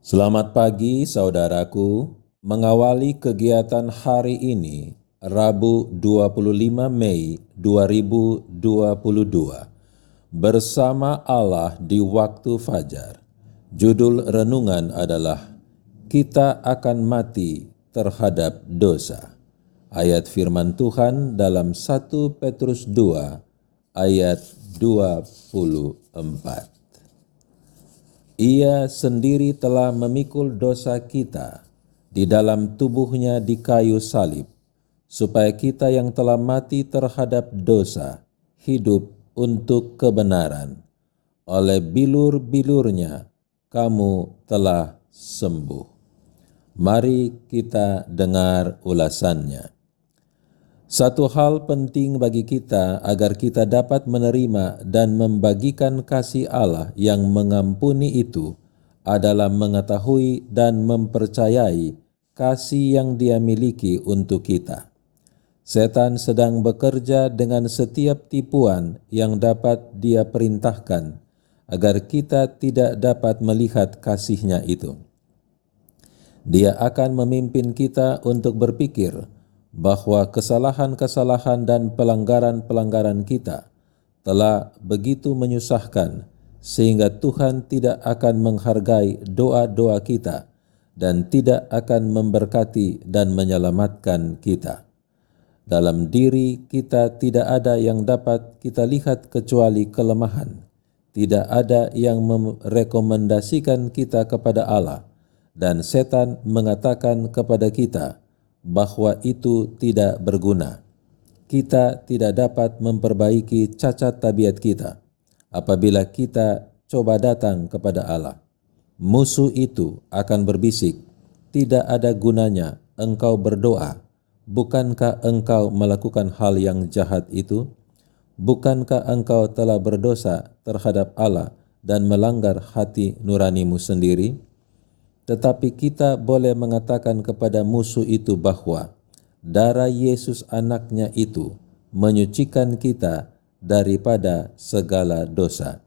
Selamat pagi saudaraku, mengawali kegiatan hari ini, Rabu 25 Mei 2022, bersama Allah di waktu fajar. Judul renungan adalah Kita akan mati terhadap dosa. Ayat firman Tuhan dalam 1 Petrus 2 ayat 24. Ia sendiri telah memikul dosa kita di dalam tubuhnya di kayu salib, supaya kita yang telah mati terhadap dosa, hidup untuk kebenaran. Oleh bilur-bilurnya, kamu telah sembuh. Mari kita dengar ulasannya. Satu hal penting bagi kita agar kita dapat menerima dan membagikan kasih Allah yang mengampuni itu adalah mengetahui dan mempercayai kasih yang Dia miliki untuk kita. Setan sedang bekerja dengan setiap tipuan yang dapat dia perintahkan agar kita tidak dapat melihat kasih-Nya itu. Dia akan memimpin kita untuk berpikir bahwa kesalahan-kesalahan dan pelanggaran-pelanggaran kita telah begitu menyusahkan sehingga Tuhan tidak akan menghargai doa-doa kita dan tidak akan memberkati dan menyelamatkan kita. Dalam diri kita tidak ada yang dapat kita lihat kecuali kelemahan. Tidak ada yang merekomendasikan kita kepada Allah, dan setan mengatakan kepada kita bahwa itu tidak berguna. Kita tidak dapat memperbaiki cacat tabiat kita apabila kita coba datang kepada Allah. Musuh itu akan berbisik, "Tidak ada gunanya engkau berdoa. Bukankah engkau melakukan hal yang jahat itu? Bukankah engkau telah berdosa terhadap Allah dan melanggar hati nuranimu sendiri?" Tetapi kita boleh mengatakan kepada musuh itu bahwa darah Yesus anaknya itu menyucikan kita daripada segala dosa.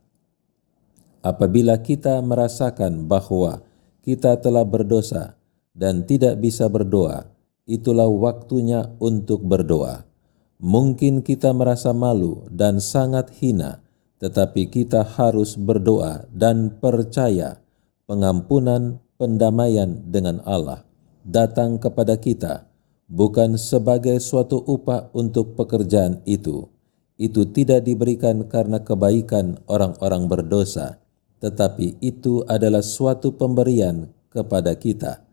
Apabila kita merasakan bahwa kita telah berdosa dan tidak bisa berdoa, itulah waktunya untuk berdoa. Mungkin kita merasa malu dan sangat hina, tetapi kita harus berdoa dan percaya pengampunan, pendamaian dengan Allah datang kepada kita bukan sebagai suatu upah untuk pekerjaan itu. Itu tidak diberikan karena kebaikan orang-orang berdosa, tetapi itu adalah suatu pemberian kepada kita,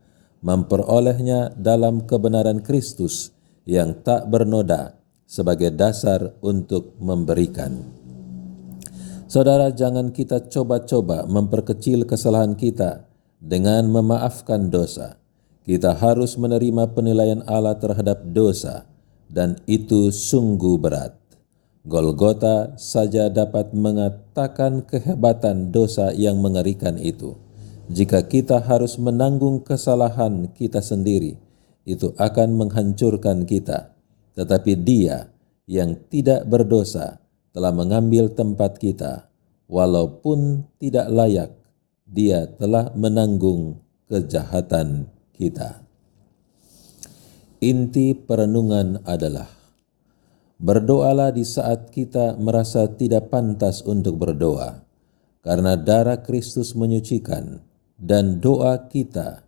memperolehnya dalam kebenaran Kristus yang tak bernoda sebagai dasar untuk memberikan. Saudara, jangan kita coba-coba memperkecil kesalahan kita dengan memaafkan dosa. Kita harus menerima penilaian Allah terhadap dosa, dan itu sungguh berat. Golgota saja dapat mengatakan kehebatan dosa yang mengerikan itu. Jika kita harus menanggung kesalahan kita sendiri, itu akan menghancurkan kita. Tetapi Dia yang tidak berdosa telah mengambil tempat kita. Walaupun tidak layak, Dia telah menanggung kejahatan kita. Inti perenungan adalah berdoalah di saat kita merasa tidak pantas untuk berdoa, karena darah Kristus menyucikan, dan doa kita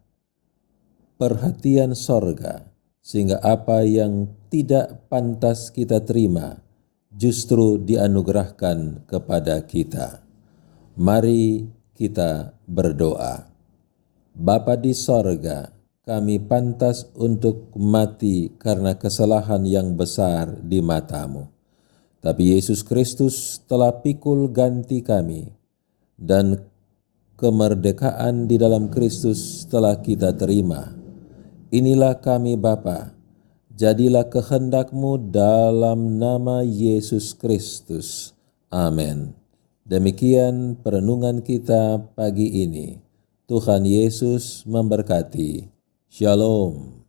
perhatian sorga, sehingga apa yang tidak pantas kita terima justru dianugerahkan kepada kita. Mari kita berdoa. Bapa di sorga, kami pantas untuk mati karena kesalahan yang besar di mata-Mu. Tapi Yesus Kristus telah pikul ganti kami, dan kemerdekaan di dalam Kristus telah kita terima. Inilah kami Bapa, jadilah kehendak-Mu dalam nama Yesus Kristus. Amin. Demikian perenungan kita pagi ini. Tuhan Yesus memberkati. Shalom.